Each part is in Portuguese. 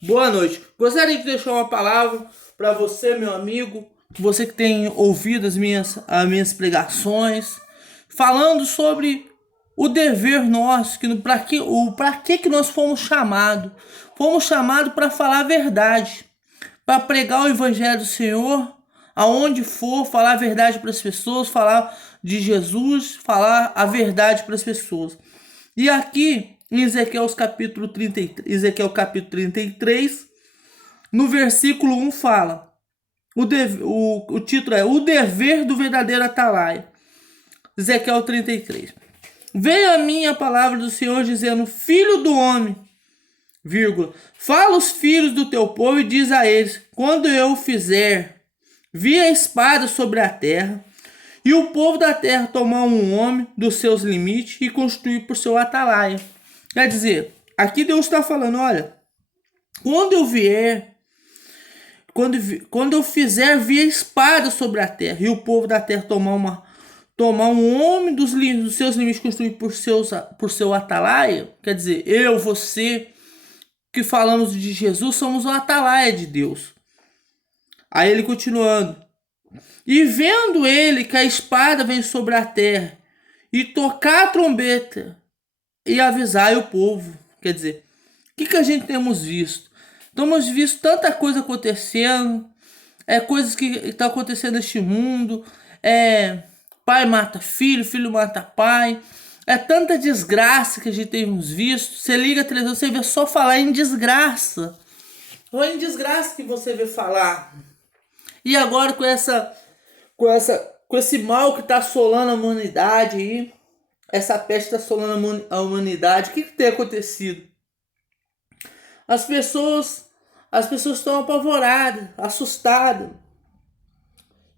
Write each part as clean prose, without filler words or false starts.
Boa noite. Gostaria de deixar uma palavra para você, meu amigo, você que tem ouvido as minhas pregações, falando sobre o dever nosso, para que nós fomos chamados. Fomos chamados para falar a verdade, para pregar o evangelho do Senhor, aonde for, falar a verdade para as pessoas, falar de Jesus, falar a verdade para as pessoas. E aqui em Ezequiel capítulo 33, no versículo 1 fala, o título é O Dever do Verdadeiro Atalaia. Ezequiel 33. Veio a mim a palavra do Senhor dizendo: Filho do homem, vírgula, fala os filhos do teu povo e diz a eles: quando eu fizer vir a espada sobre a terra, e o povo da terra tomar um homem dos seus limites e constituir por seu atalaia. Quer dizer, aqui Deus está falando: olha, quando eu fizer vir a espada sobre a terra, e o povo da terra tomar um homem dos seus limites construir por seu atalaia, quer dizer, eu, você, que falamos de Jesus, somos o atalaia de Deus. Aí ele continuando: e vendo ele que a espada vem sobre a terra, e tocar a trombeta, e avisar o povo. Quer dizer, o que a gente temos visto? Temos visto tanta coisa acontecendo, coisas que estão acontecendo neste mundo, pai mata filho, filho mata pai, tanta desgraça que a gente temos visto. Você liga a televisão, você vê só falar em desgraça. Ou em desgraça que você vê falar. E agora com esse mal que está assolando a humanidade aí, essa peste está assolando a humanidade, o que tem acontecido? As pessoas estão apavoradas, assustadas.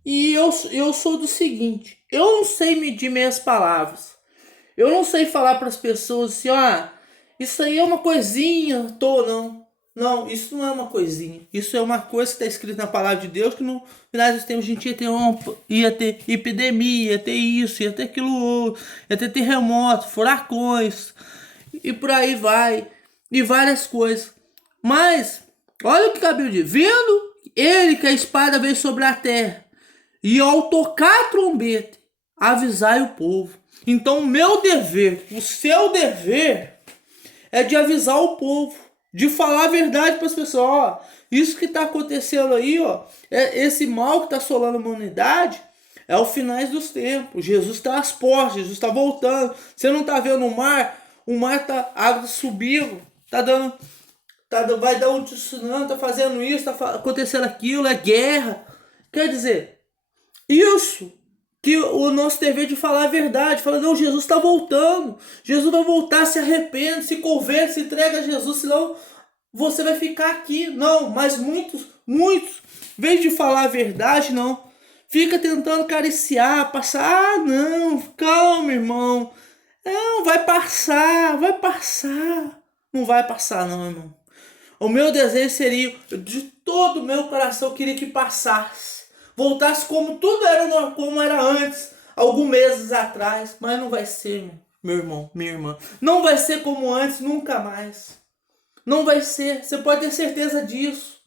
E eu sou do seguinte: eu não sei medir minhas palavras. Eu não sei falar para as pessoas assim: isso aí é uma coisinha, não. Não, isso não é uma coisinha. Isso é uma coisa que está escrita na palavra de Deus, que no final dos tempos a gente ia ter epidemia, ia ter isso, ia ter aquilo outro, ia ter terremoto, furacões, e por aí vai, e várias coisas. Mas, olha o que a Bíblia diz: vendo ele que a espada veio sobre a terra, e ao tocar a trombeta, avisai o povo. Então, o meu dever, o seu dever, é de avisar o povo, de falar a verdade para as pessoas. Isso que está acontecendo aí, esse mal que está assolando a humanidade, é o finais dos tempos. Jesus está às portas, Jesus está voltando. Você não está vendo o mar tá, água subindo, vai dar um tsunami, tá fazendo isso, tá acontecendo aquilo, é guerra. Quer dizer, isso que o nosso dever de falar a verdade, falar: não, Jesus está voltando, Jesus vai voltar, se arrepende, se converte, se entrega a Jesus, senão você vai ficar aqui. Não, mas muitos, em vez de falar a verdade, não, fica tentando acariciar, passar. Não, calma, irmão, não, vai passar, não vai passar não, irmão. O meu desejo seria, de todo o meu coração, eu queria que passasse, voltasse como tudo era, como era antes, alguns meses atrás. Mas não vai ser, meu irmão, minha irmã. Não vai ser como antes, nunca mais. Não vai ser. Você pode ter certeza disso.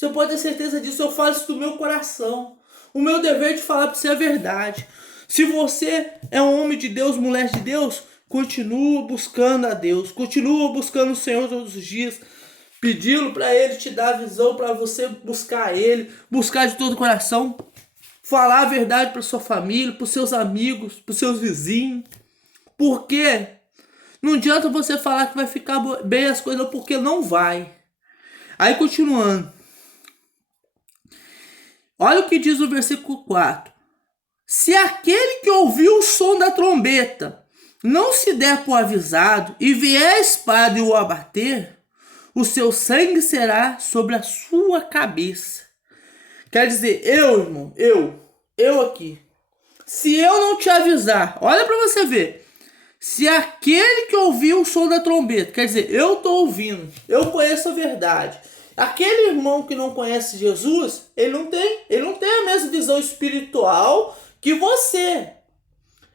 Eu falo isso do meu coração. O meu dever é de falar para você a verdade. Se você é um homem de Deus, mulher de Deus, continua buscando a Deus. Continua buscando o Senhor todos os dias, pedi-lo para ele te dar a visão, para você buscar ele, buscar de todo o coração, falar a verdade para sua família, para os seus amigos, para os seus vizinhos. Porque não adianta você falar que vai ficar bem as coisas, porque não vai. Aí continuando, olha o que diz o versículo 4: se aquele que ouviu o som da trombeta não se der por avisado, e vier a espada e o abater, o seu sangue será sobre a sua cabeça. Quer dizer, irmão, eu aqui, se eu não te avisar, olha para você ver, se aquele que ouviu o som da trombeta, quer dizer, eu tô ouvindo, eu conheço a verdade. Aquele irmão que não conhece Jesus, ele não tem a mesma visão espiritual que você.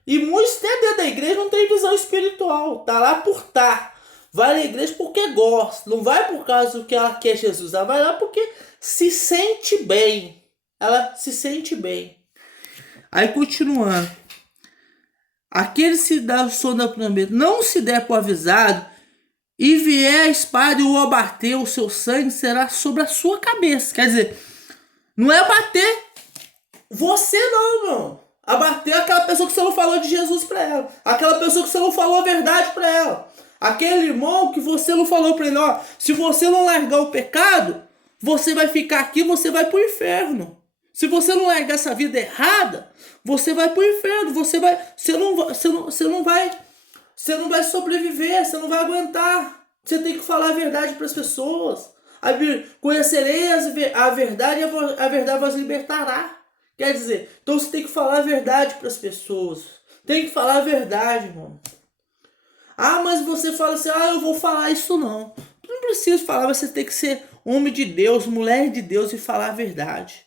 E muitos até dentro da igreja não tem visão espiritual, tá lá por tá. vai na igreja porque gosta, não vai por causa do que ela quer Jesus, ela vai lá porque se sente bem, ela se sente bem. Aí continuando, aquele se dá o som da trombeta, não se der por avisado, e vier a espada e o abater, o seu sangue será sobre a sua cabeça. Quer dizer, não é abater você não, meu. Abater aquela pessoa que você não falou de Jesus pra ela. Aquela pessoa que você não falou a verdade pra ela. Aquele irmão que você não falou pra ele, ó, se você não largar o pecado, você vai ficar aqui, você vai pro inferno. Se você não largar essa vida errada, você vai pro inferno, você não vai sobreviver, você não vai aguentar. Você tem que falar a verdade para as pessoas. Conhecereis a verdade e a verdade vos libertará. Quer dizer, então você tem que falar a verdade para as pessoas. Tem que falar a verdade, irmão. Ah, mas você fala assim, eu vou falar isso não. Não precisa falar, você tem que ser homem de Deus, mulher de Deus e falar a verdade.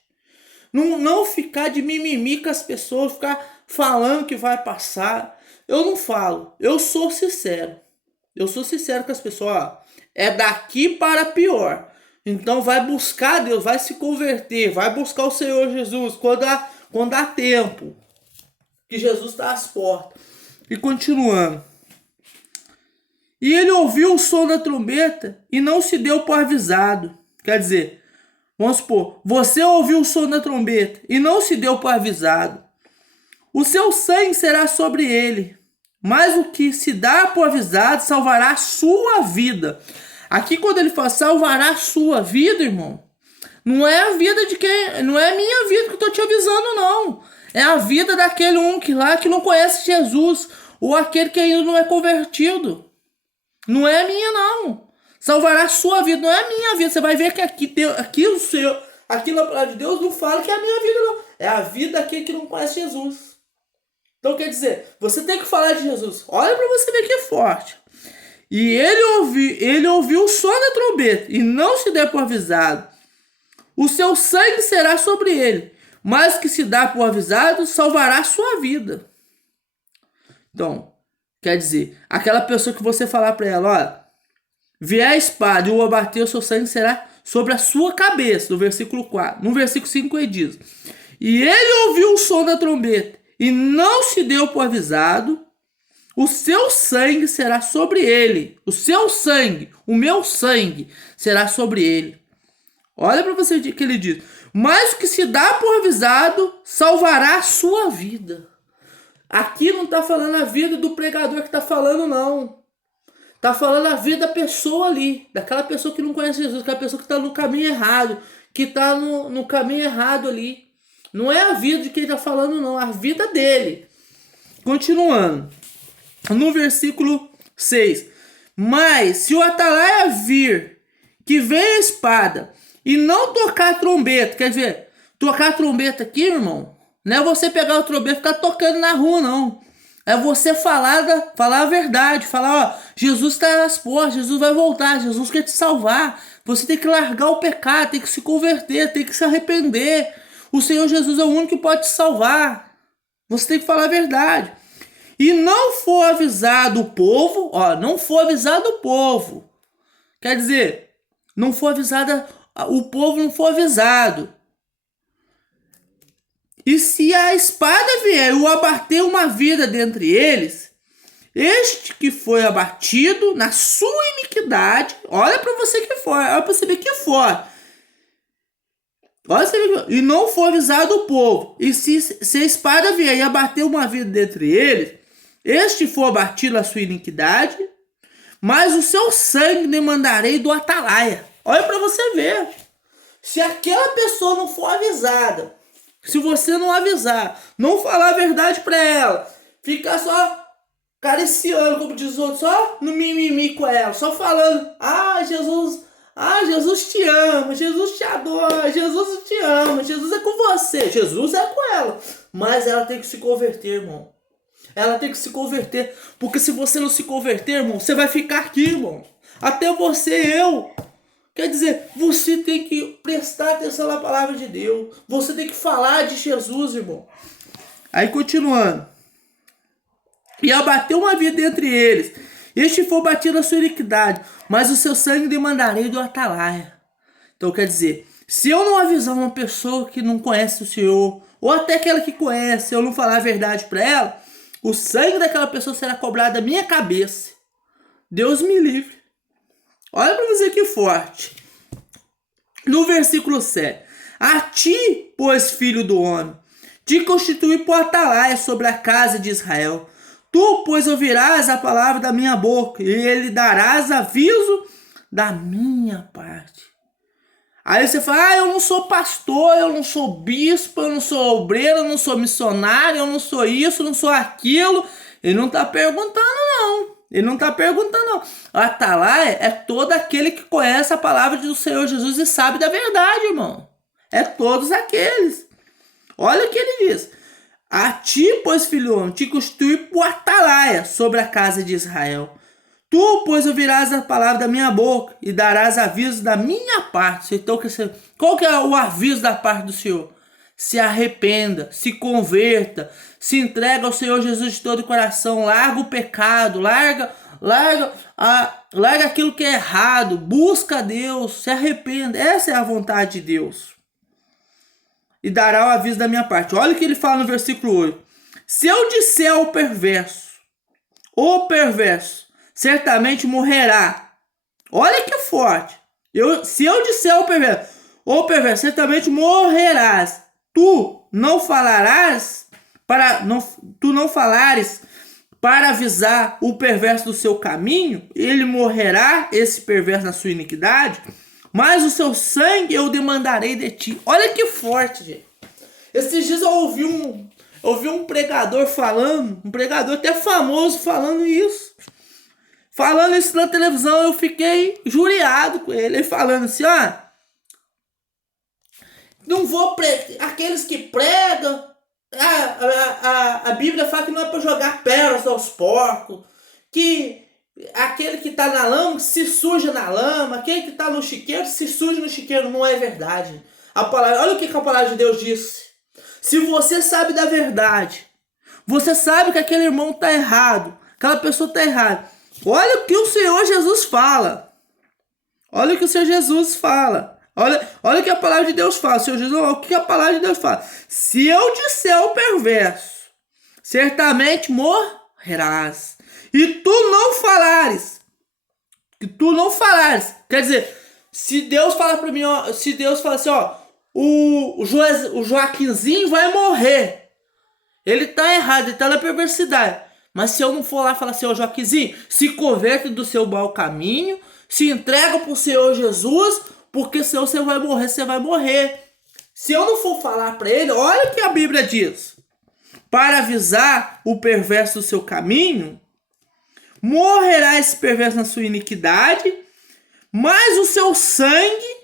Não ficar de mimimi com as pessoas, ficar falando que vai passar. Eu não falo, eu sou sincero. Eu sou sincero com as pessoas, ó, é daqui para pior. Então vai buscar Deus, vai se converter, vai buscar o Senhor Jesus quando dá tempo. Que Jesus está às portas. E continuando. E ele ouviu o som da trombeta e não se deu por avisado. Quer dizer, vamos supor, você ouviu o som da trombeta e não se deu por avisado. O seu sangue será sobre ele, mas o que se dá por avisado salvará a sua vida. Aqui quando ele fala salvará a sua vida, irmão, não é a vida de quem, não é a minha vida que eu tô te avisando, não. É a vida daquele que não conhece Jesus, ou aquele que ainda não é convertido. Não é a minha, não. Salvará a sua vida, não é a minha vida. Você vai ver que aqui o Senhor, aqui na palavra de Deus não fala que é a minha vida, não. É a vida daquele que não conhece Jesus. Então quer dizer, você tem que falar de Jesus. Olha para você ver que é forte. E ele ouviu o som da trombeta e não se der por avisado. O seu sangue será sobre ele, mas o que se dá por avisado salvará a sua vida. Então, quer dizer, aquela pessoa que você falar para ela, olha, vier a espada e o abater, o seu sangue será sobre a sua cabeça, no versículo 4. No versículo 5 ele diz, e ele ouviu o som da trombeta e não se deu por avisado, o seu sangue será sobre ele. O seu sangue, o meu sangue, será sobre ele. Olha para você o que ele diz. Mas o que se dá por avisado salvará a sua vida. Aqui não está falando a vida do pregador que está falando, não. Está falando a vida da pessoa ali. Daquela pessoa que não conhece Jesus. Daquela pessoa que está no caminho errado. Que está no caminho errado ali. Não é a vida de quem está falando, não. A vida dele. Continuando. No versículo 6. Mas se o atalaia vir, que vem a espada, e não tocar a trombeta, quer dizer, tocar a trombeta aqui, irmão, não é você pegar o trombeta e ficar tocando na rua, não. É você falar a verdade, falar, ó, Jesus está nas portas, Jesus vai voltar, Jesus quer te salvar. Você tem que largar o pecado, tem que se converter, tem que se arrepender. O Senhor Jesus é o único que pode te salvar. Você tem que falar a verdade. E não for avisado o povo, ó, não for avisado o povo. Quer dizer, não for avisado, o povo não for avisado. E se a espada vier e o abater uma vida dentre eles, este que foi abatido na sua iniquidade, olha para você que for, olha para você ver que for. E não for avisado o povo. E se a espada vier e abater uma vida dentre eles, este for abatido na sua iniquidade, mas o seu sangue demandarei do atalaia. Olha para você ver. Se aquela pessoa não for avisada, se você não avisar, não falar a verdade para ela, ficar só cariciando, como diz os outros, só no mimimi com ela, só falando, Jesus te ama, Jesus te adora, Jesus te ama, Jesus é com você, Jesus é com ela, mas ela tem que se converter, irmão. Ela tem que se converter, porque se você não se converter, irmão, você vai ficar aqui, irmão. Até você, eu. Quer dizer, você tem que prestar atenção na palavra de Deus. Você tem que falar de Jesus, irmão. Aí continuando. E abateu uma vida entre eles. Este for batido a sua iniquidade, mas o seu sangue demandarei do atalaia. Então quer dizer, se eu não avisar uma pessoa que não conhece o Senhor, ou até aquela que conhece, eu não falar a verdade para ela, o sangue daquela pessoa será cobrado da minha cabeça. Deus me livre. Olha para você que forte. No versículo 7. A ti, pois, filho do homem, te constituí por atalaia sobre a casa de Israel. Tu, pois, ouvirás a palavra da minha boca, e ele darás aviso da minha parte. Aí você fala, eu não sou pastor, eu não sou bispo, eu não sou obreiro, eu não sou missionário, eu não sou isso, eu não sou aquilo. Ele não está perguntando, não. Ele não está perguntando, não. O atalaia é todo aquele que conhece a palavra do Senhor Jesus e sabe da verdade, irmão. É todos aqueles. Olha o que ele diz. A ti, pois, filho homem, te constitui por atalaia sobre a casa de Israel. Tu, pois, ouvirás a palavra da minha boca e darás aviso da minha parte. Então, qual que é o aviso da parte do Senhor? Se arrependa, se converta, se entrega ao Senhor Jesus de todo o coração, larga o pecado, larga aquilo que é errado, busca a Deus, se arrependa. Essa é a vontade de Deus. E dará o aviso da minha parte. Olha o que ele fala no versículo 8. Se eu disser ao perverso, o perverso certamente morrerá. Olha que forte. Se eu disser ao perverso, o perverso certamente morrerás. Tu não falares para avisar o perverso do seu caminho, ele morrerá, esse perverso, na sua iniquidade, mas o seu sangue eu demandarei de ti. Olha que forte, gente. Esses dias eu ouvi um pregador falando, um pregador até famoso falando isso. Falando isso na televisão, eu fiquei injuriado com ele. Ele falando assim, ó, não vou aqueles que pregam, a Bíblia fala que não é para jogar pérolas aos porcos, que aquele que está na lama se suja na lama, aquele que está no chiqueiro se suja no chiqueiro. Não é verdade. Olha o que a palavra de Deus disse. Se você sabe da verdade, você sabe que aquele irmão está errado, aquela pessoa está errada, olha o que o Senhor Jesus fala. Olha o que o Senhor Jesus fala. Olha o que a palavra de Deus fala. Senhor Jesus, olha o que a palavra de Deus fala. Se eu disser ao perverso, certamente morrerás. E tu não falares. Quer dizer, se Deus fala para mim, ó, se Deus fala assim, ó, o Joaquinzinho vai morrer. Ele tá errado, ele tá na perversidade. Mas se eu não for lá e falar assim, ó, Joaquinzinho, se converte do seu mau caminho, se entrega pro Senhor Jesus, porque senão você vai morrer. Se eu não for falar para ele, olha o que a Bíblia diz. Para avisar o perverso do seu caminho, morrerá esse perverso na sua iniquidade, mas o seu sangue,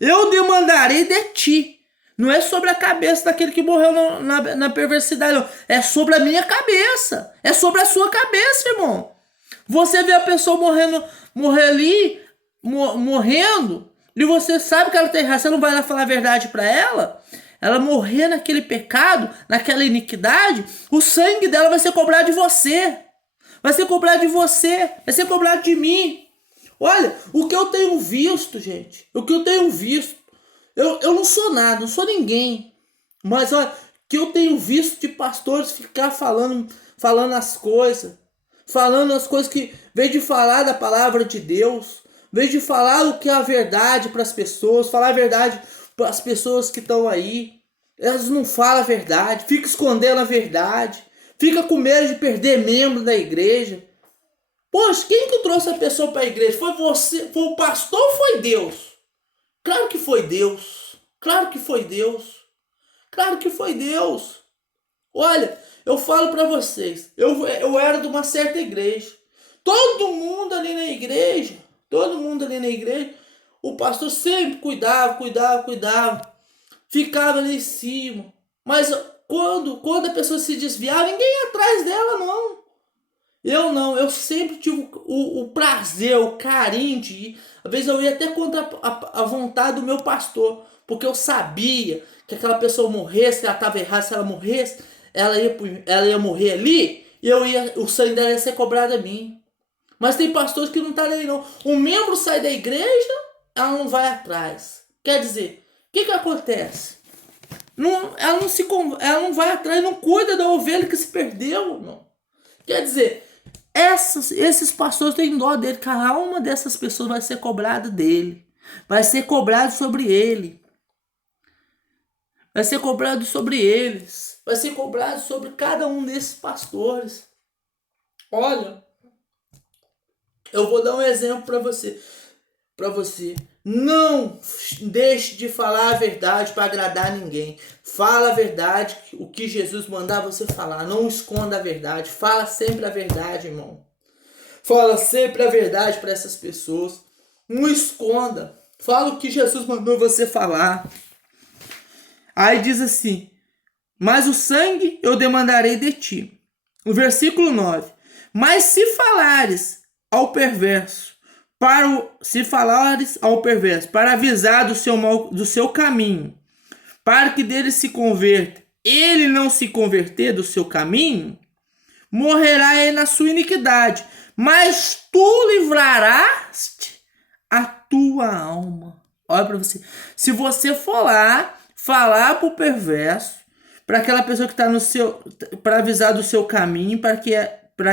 eu demandarei de ti. Não é sobre a cabeça daquele que morreu na perversidade, não. É sobre a minha cabeça. É sobre a sua cabeça, irmão. Você vê a pessoa morrendo, e você sabe que ela está errada. Você não vai lá falar a verdade para ela? Ela morrer naquele pecado, naquela iniquidade, o sangue dela vai ser cobrado de você. Vai ser cobrado de você. Vai ser cobrado de mim. Olha, o que eu tenho visto, gente. O que eu tenho visto. Eu não sou nada, não sou ninguém. Mas olha, que eu tenho visto de pastores ficar falando as coisas. Falando as coisas que, em vez de falar da palavra de Deus, em vez de falar o que é a verdade para as pessoas, falar a verdade para as pessoas que estão aí, elas não falam a verdade, fica escondendo a verdade, fica com medo de perder membro da igreja. Poxa, quem que trouxe a pessoa para a igreja? Foi você? Foi o pastor ou foi Deus? Claro que foi Deus. Claro que foi Deus. Claro que foi Deus. Olha, eu falo para vocês, eu era de uma certa igreja. Todo mundo ali na igreja, o pastor sempre cuidava. Ficava ali em cima. Mas quando a pessoa se desviava, ninguém ia atrás dela, não. Eu sempre tive o prazer, o carinho de ir. Às vezes eu ia até contra a vontade do meu pastor, porque eu sabia que aquela pessoa morresse, que ela estava errada, se ela morresse, ela ia morrer ali, o sangue dela ia ser cobrado a mim. Mas tem pastores que não tá nem não. Um membro sai da igreja, ela não vai atrás. Quer dizer, o que acontece? Ela não vai atrás, não cuida da ovelha que se perdeu, irmão. Quer dizer, esses pastores têm dó dele, que a alma dessas pessoas vai ser cobrada dele. Vai ser cobrado sobre ele. Vai ser cobrado sobre eles. Vai ser cobrado sobre cada um desses pastores. Olha, eu vou dar um exemplo para você. Não deixe de falar a verdade para agradar ninguém. Fala a verdade, o que Jesus mandar você falar. Não esconda a verdade. Fala sempre a verdade, irmão. Fala sempre a verdade para essas pessoas. Não esconda. Fala o que Jesus mandou você falar. Aí diz assim: mas o sangue eu demandarei de ti. No versículo 9. Mas se falares ao perverso, para avisar do seu caminho, para que dele se converta, ele não se converter do seu caminho, morrerá ele na sua iniquidade, mas tu livrarás a tua alma. Olha para você. Se você for lá falar para o perverso, para aquela pessoa que está no seu, para avisar do seu caminho, para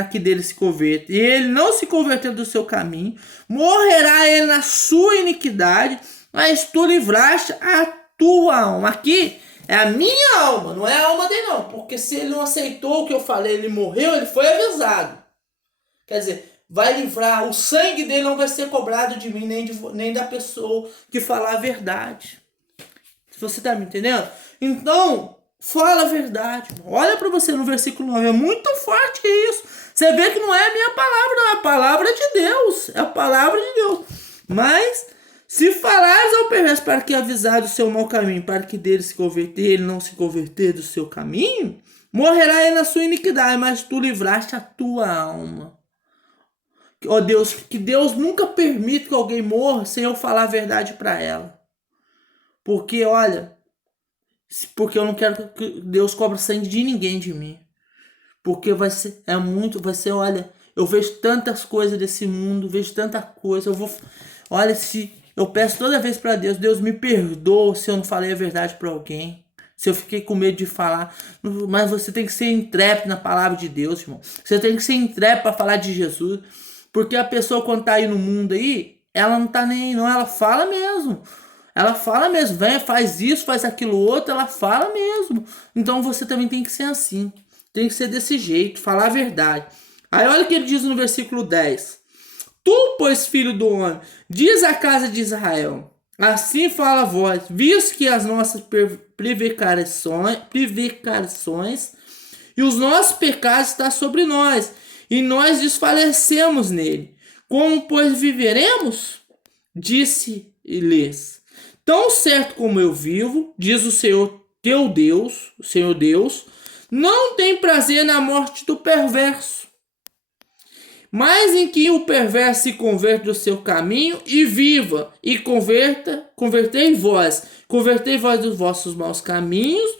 que dele se converta, e ele não se converter do seu caminho, morrerá ele na sua iniquidade, mas tu livraste a tua alma. Aqui é a minha alma, não é a alma dele não, porque se ele não aceitou o que eu falei, ele morreu, ele foi avisado. Quer dizer, vai livrar, o sangue dele não vai ser cobrado de mim, nem da pessoa que falar a verdade. Você está me entendendo? Então, fala a verdade. Olha para você no versículo 9. É muito forte isso. Você vê que não é a minha palavra, não. É a palavra de Deus. É a palavra de Deus. Mas, se falares ao perverso para que avisar do seu mau caminho, para que dele se converter, ele não se converter do seu caminho, morrerá ele na sua iniquidade, mas tu livraste a tua alma. Ó Deus, que Deus nunca permita que alguém morra sem eu falar a verdade para ela. Porque, olha, eu não quero que Deus cobre sangue de ninguém de mim. Porque vai ser, olha, eu vejo tantas coisas desse mundo, vejo tanta coisa, olha, se eu peço toda vez para Deus, Deus me perdoa se eu não falei a verdade para alguém, se eu fiquei com medo de falar, mas você tem que ser intrépido na palavra de Deus, irmão. Você tem que ser intrépido para falar de Jesus, porque a pessoa quando tá aí no mundo aí, ela não tá nem aí não, ela fala mesmo. Ela fala mesmo, vem, faz isso, faz aquilo outro, ela fala mesmo. Então você também tem que ser assim. Tem que ser desse jeito, falar a verdade. Aí olha o que ele diz no versículo 10. Tu, pois, filho do homem, diz à casa de Israel, assim fala vós, visto que as nossas prevaricações e os nossos pecados estão sobre nós, e nós desfalecemos nele. Como, pois, viveremos? Disse-lhes: tão certo como eu vivo, diz o Senhor teu Deus, o Senhor Deus, não tem prazer na morte do perverso, mas em que o perverso se converta do seu caminho e viva, e convertei vós dos vossos maus caminhos,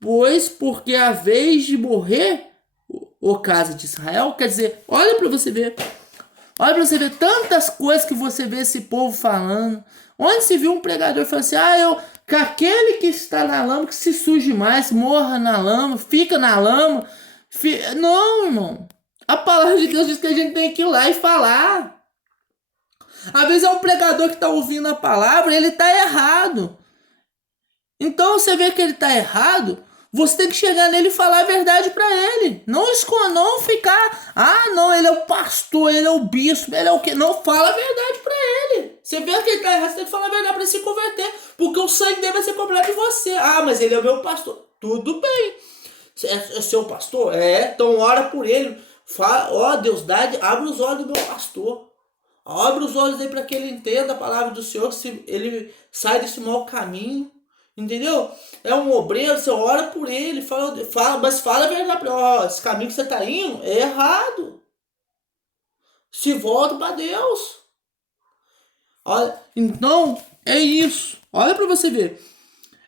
pois porque a vez de morrer, o casa de Israel. Quer dizer, olha para você ver tantas coisas que você vê esse povo falando. Onde se viu um pregador falando assim, que aquele que está na lama, que se suje mais, morra na lama, fica na lama. Não, irmão. A palavra de Deus diz que a gente tem que ir lá e falar. Às vezes é um pregador que está ouvindo a palavra, ele está errado. Então você vê que ele está errado, você tem que chegar nele e falar a verdade para ele. Não ficar, não, ele é o pastor, ele é o bispo, ele é o quê? Não, fala a verdade para ele. Você vê que ele está errado, você tem que falar a verdade para ele se converter, porque o sangue dele vai ser cobrado de você. Mas ele é o meu pastor. Tudo bem. É seu pastor? Então ora por ele. Fala, Deus, abre os olhos do meu pastor. Abre os olhos dele para que ele entenda a palavra do Senhor, se ele sai desse mau caminho. Entendeu? É um obreiro, você ora por ele, mas fala a verdade para ele. Esse caminho que você está indo é errado. Se volta para Deus. Olha, então, é isso. Olha para você ver.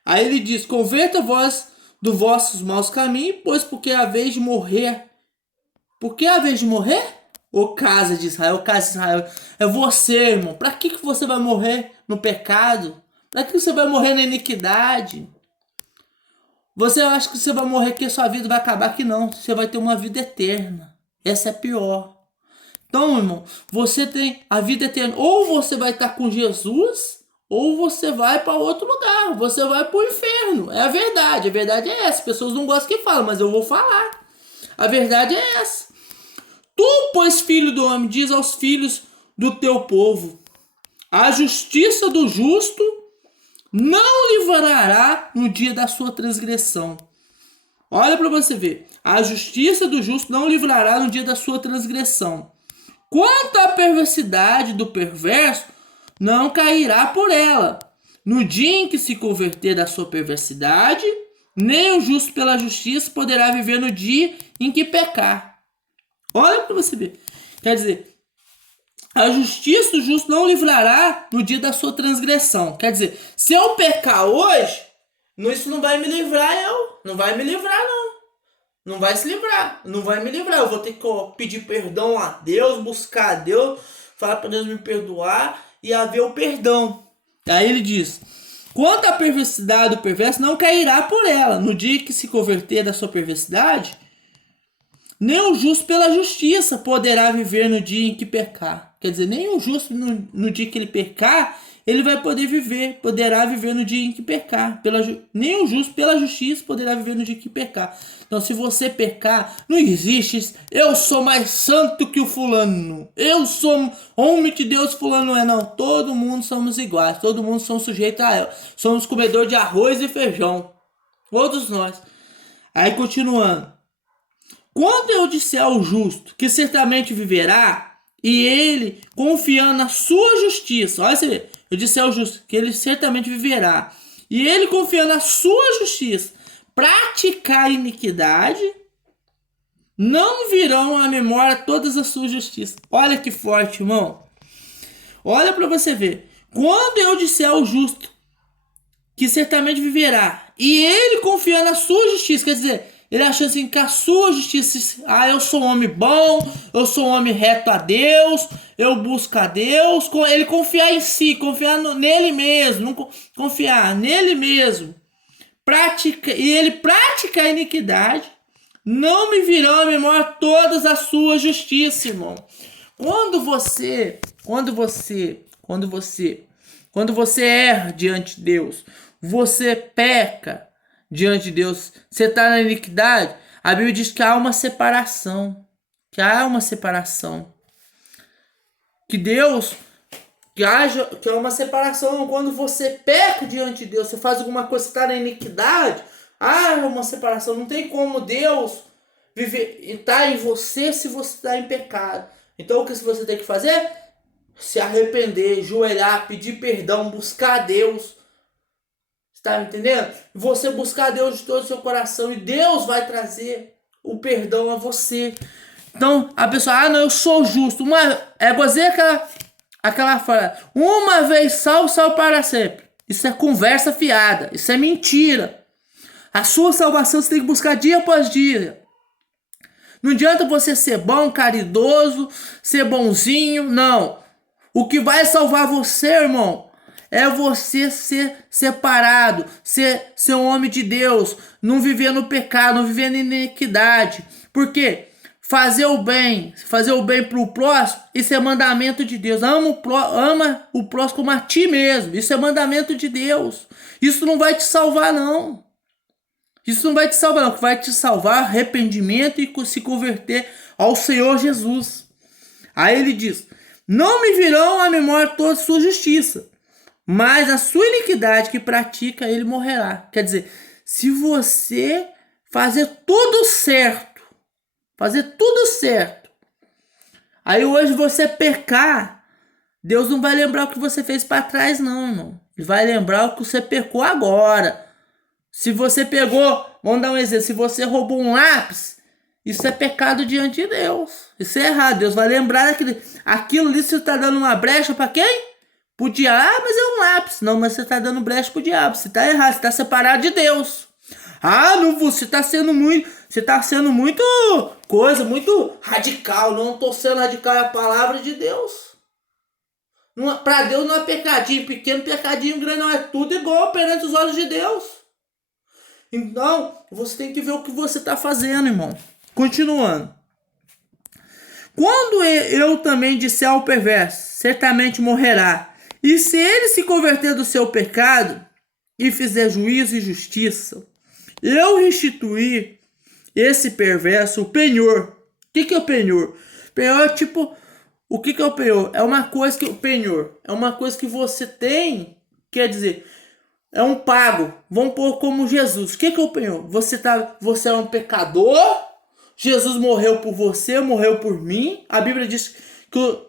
Aí ele diz, converta vós dos vossos maus caminhos, pois porque é a vez de morrer Por que a vez de morrer? Ô casa de Israel, é você, irmão. Pra que você vai morrer no pecado? Pra que você vai morrer na iniquidade? Você acha que você vai morrer que sua vida vai acabar? Que não, você vai ter uma vida eterna. Essa é pior. Então, irmão, você tem a vida eterna. Ou você vai estar com Jesus, ou você vai para outro lugar. Você vai para o inferno. É a verdade. A verdade é essa. As pessoas não gostam que falam, mas eu vou falar. A verdade é essa. Tu, pois, filho do homem, diz aos filhos do teu povo: a justiça do justo não livrará no dia da sua transgressão. Olha para você ver. A justiça do justo não livrará no dia da sua transgressão. Quanto à perversidade do perverso, não cairá por ela. No dia em que se converter da sua perversidade, nem o justo pela justiça poderá viver no dia em que pecar. Olha para você ver. Quer dizer, a justiça do justo não livrará no dia da sua transgressão. Quer dizer, se eu pecar hoje, isso não vai me livrar, não vai me livrar, não. Não vai se livrar, não vai me livrar. Eu vou ter que pedir perdão a Deus, buscar a Deus, falar para Deus me perdoar e haver o perdão. Aí ele diz: quanto à perversidade do perverso, não cairá por ela. No dia que se converter da sua perversidade, nem o justo pela justiça poderá viver no dia em que pecar. Quer dizer, nem o justo no dia que ele pecar, ele vai poder viver, poderá viver no dia em que pecar. Nem o justo pela justiça poderá viver no dia em que pecar. Então, se você pecar, não existe eu sou mais santo que o fulano. Eu sou homem de Deus, fulano não é. Não, todo mundo somos iguais. Todo mundo somos sujeitos a ela. Somos comedor de arroz e feijão. Todos nós. Aí, continuando. Quando eu disser ao justo que certamente viverá, e ele confiando na sua justiça, olha você, eu disse ao justo que ele certamente viverá, e ele confiando na sua justiça, praticar a iniquidade, não virão à memória todas as suas justiças. Olha que forte, irmão. Olha para você ver. Quando eu disser ao justo que certamente viverá, e ele confiando na sua justiça, quer dizer, ele achando assim que a sua justiça, eu sou um homem bom, eu sou um homem reto a Deus, eu busco a Deus, ele confiar em si, confiar nele mesmo, não confiar nele mesmo, e ele pratica a iniquidade, não me virão à memória todas as suas justiças, irmão. Quando você erra diante de Deus, você peca diante de Deus, você está na iniquidade, a Bíblia diz que há uma separação. Que há uma separação. Quando você peca diante de Deus, você faz alguma coisa, você está na iniquidade, há uma separação. Não tem como Deus estar em você se você está em pecado. Então o que você tem que fazer? Se arrepender, joelhar, pedir perdão, buscar a Deus. Tá entendendo? Você buscar a Deus de todo o seu coração e Deus vai trazer o perdão a você. Então, a pessoa, não, eu sou justo. Aquela fala, uma vez salvo para sempre. Isso é conversa fiada, isso é mentira. A sua salvação você tem que buscar dia após dia. Não adianta você ser bom, caridoso, ser bonzinho, não. O que vai salvar você, irmão, é você ser separado, ser um homem de Deus, não viver no pecado, não viver na iniquidade. Por quê? Fazer o bem para o próximo, isso é mandamento de Deus. Ama o próximo como a ti mesmo, isso é mandamento de Deus. Isso não vai te salvar, não. Isso não vai te salvar, não. O que vai te salvar é arrependimento e se converter ao Senhor Jesus. Aí ele diz: não me virão à memória toda a sua justiça, mas a sua iniquidade que pratica, ele morrerá. Quer dizer, se você fazer tudo certo, aí hoje você pecar, Deus não vai lembrar o que você fez para trás, não, irmão. Ele vai lembrar o que você pecou agora. Se você pegou, vamos dar um exemplo, se você roubou um lápis, isso é pecado diante de Deus. Isso é errado. Deus vai lembrar aquilo ali, você está dando uma brecha para quem? Pro diabo. Mas é um lápis. Não, mas você está dando brecha pro diabo. Você está errado, você está separado de Deus. Ah, não, você está sendo muito coisa, muito radical. Não estou sendo radical, é a palavra de Deus. Para Deus não é pecadinho pequeno, pecadinho grande, não. É tudo igual perante os olhos de Deus. Então, você tem que ver o que você está fazendo, irmão. Continuando. Quando eu também disser ao perverso, certamente morrerá. E se ele se converter do seu pecado e fizer juízo e justiça, eu restituir esse perverso o penhor. O que é o penhor? Penhor é tipo... O que é o penhor? É uma coisa que... O penhor é uma coisa que você tem, quer dizer... É um pago. Vamos pôr como Jesus. O que é o penhor? Você é um pecador. Jesus morreu por você, morreu por mim. A Bíblia diz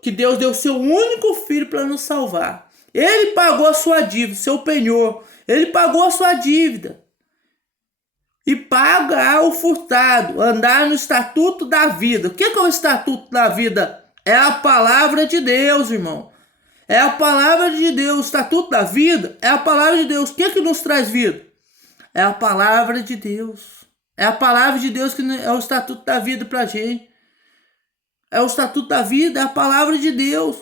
que Deus deu seu único filho para nos salvar. Ele pagou a sua dívida, seu penhor. Ele pagou a sua dívida. E paga o furtado, andar no estatuto da vida. O que é o estatuto da vida? É a palavra de Deus, irmão. É a palavra de Deus. O estatuto da vida é a palavra de Deus. O que nos traz vida? É a palavra de Deus. É a palavra de Deus que é o estatuto da vida pra gente. É o estatuto da vida, é a palavra de Deus.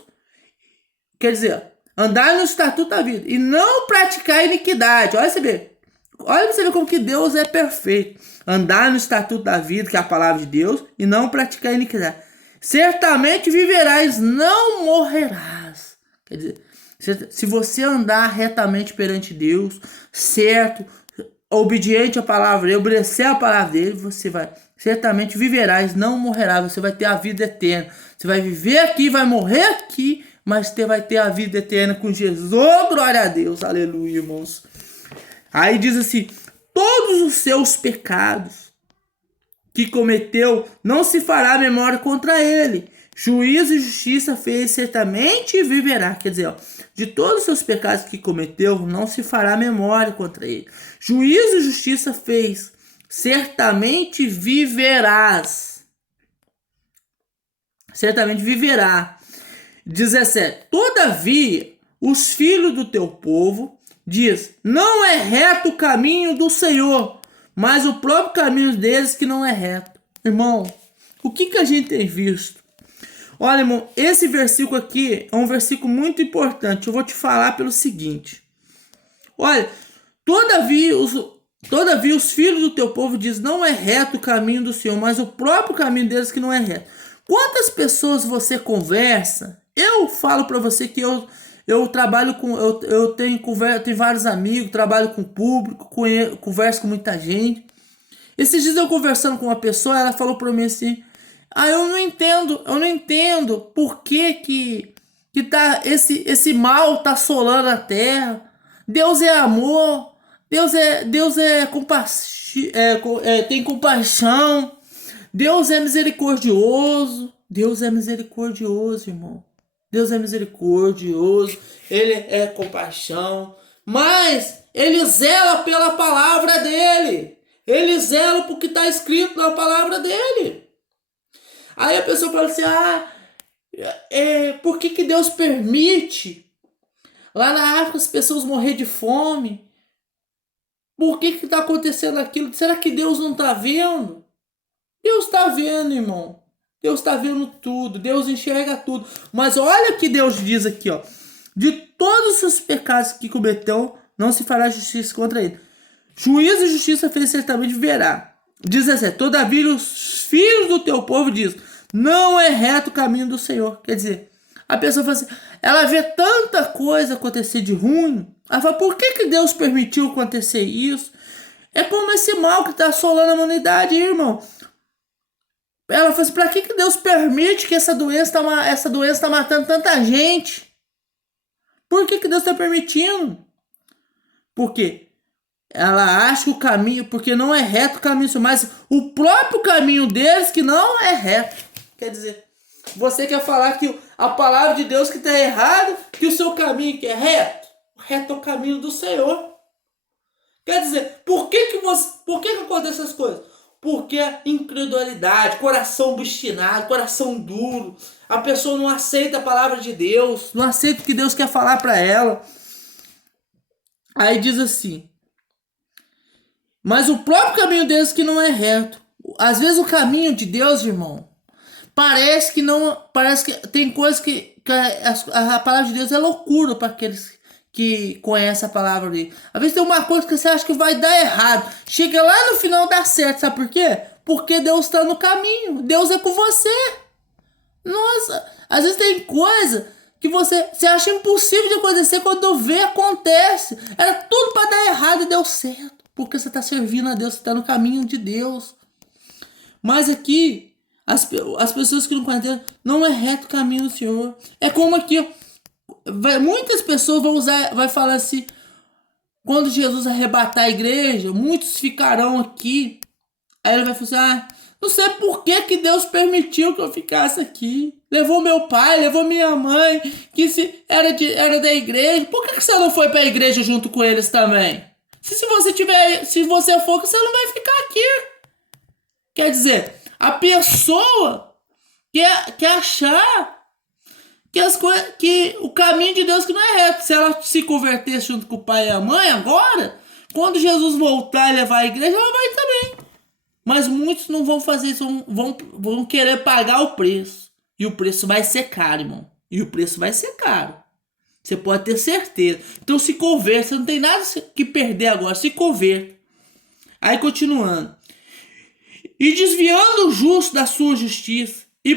Quer dizer, andar no estatuto da vida e não praticar iniquidade. Olha você ver. Olha você ver como que Deus é perfeito. Andar no estatuto da vida, que é a palavra de Deus, e não praticar iniquidade. Certamente viverás, não morrerás. Quer dizer, se você andar retamente perante Deus, certo, obediente à palavra dele, obedecer a palavra dele, você vai, certamente viverás, não morrerás, você vai ter a vida eterna. Você vai viver aqui, vai morrer aqui, mas vai ter a vida eterna com Jesus. Oh, glória a Deus, aleluia, irmãos. Aí diz assim, todos os seus pecados que cometeu, não se fará memória contra ele. Juízo e justiça fez certamente e viverá. Quer dizer, ó, de todos os seus pecados que cometeu, não se fará memória contra ele. Juízo e justiça fez, certamente viverás. Certamente viverá. 17. Todavia, os filhos do teu povo, diz, não é reto o caminho do Senhor, mas o próprio caminho deles que não é reto. Irmão, o que a gente tem visto? Olha, irmão, esse versículo aqui é um versículo muito importante. Eu vou te falar pelo seguinte. Olha, todavia os filhos do teu povo diz, não é reto o caminho do Senhor, mas o próprio caminho deles que não é reto. Quantas pessoas você conversa? Eu falo para você que eu trabalho com... Eu tenho vários amigos, trabalho com público, converso com muita gente. Esses dias eu conversando com uma pessoa, ela falou para mim assim... eu não entendo por que tá esse mal tá assolando a terra. Deus é amor, Deus tem compaixão, Deus é misericordioso, irmão. Deus é misericordioso, Ele é compaixão, mas Ele zela pela palavra dEle. Ele zela porque está escrito na palavra dEle. Aí a pessoa fala assim, por que Deus permite lá na África as pessoas morrer de fome? Por que está acontecendo aquilo? Será que Deus não está vendo? Deus está vendo, irmão. Deus está vendo tudo. Deus enxerga tudo. Mas olha o que Deus diz aqui, ó. De todos os seus pecados que cometeu, não se fará justiça contra ele. Juízo e justiça fez certamente verá. 17. Todavia os filhos do teu povo diz, não é reto o caminho do Senhor. Quer dizer, a pessoa fala assim, ela vê tanta coisa acontecer de ruim. Ela fala, por que Deus permitiu acontecer isso? É como esse mal que está assolando a humanidade, irmão. Ela fala assim, pra que Deus permite que essa doença tá matando tanta gente? Por que Deus está permitindo? Porque ela acha que o caminho, porque não é reto o caminho, mas o próprio caminho deles que não é reto. Quer dizer, você quer falar que a palavra de Deus que está errado, que o seu caminho que é reto? Reto é o caminho do Senhor. Quer dizer, por que acontecem essas coisas? Porque a incredulidade, coração obstinado, coração duro. A pessoa não aceita a palavra de Deus, não aceita o que Deus quer falar para ela. Aí diz assim, Mas o próprio caminho deles que não é reto. Às vezes o caminho de Deus, irmão, parece que não. Parece que tem coisas que a palavra de Deus é loucura para aqueles que conhecem a palavra dele. Às vezes tem uma coisa que você acha que vai dar errado. Chega lá no final dá certo, sabe por quê? Porque Deus está no caminho. Deus é com você. Nossa, às vezes tem coisa que você acha impossível de acontecer, quando vê, acontece. Era tudo para dar errado e deu certo. Porque você está servindo a Deus, você está no caminho de Deus. Mas aqui, as pessoas que não conhecem, não é reto o caminho do Senhor. É como aqui, muitas pessoas vai falar assim, quando Jesus arrebatar a igreja, muitos ficarão aqui. Aí ele vai falar assim, não sei por que que Deus permitiu que eu ficasse aqui. Levou meu pai, levou minha mãe, que era da igreja. Por que você não foi para a igreja junto com eles também? Se você for, você não vai ficar aqui. Quer dizer, a pessoa quer achar que o caminho de Deus que não é reto. Se ela se convertesse junto com o pai e a mãe agora, quando Jesus voltar e levar a igreja, ela vai também. Mas muitos não vão fazer isso, vão querer pagar o preço. E o preço vai ser caro, irmão. E o preço vai ser caro. Você pode ter certeza. Então se converta, você não tem nada que perder agora. Se converta. Aí continuando. E desviando o justo da sua justiça.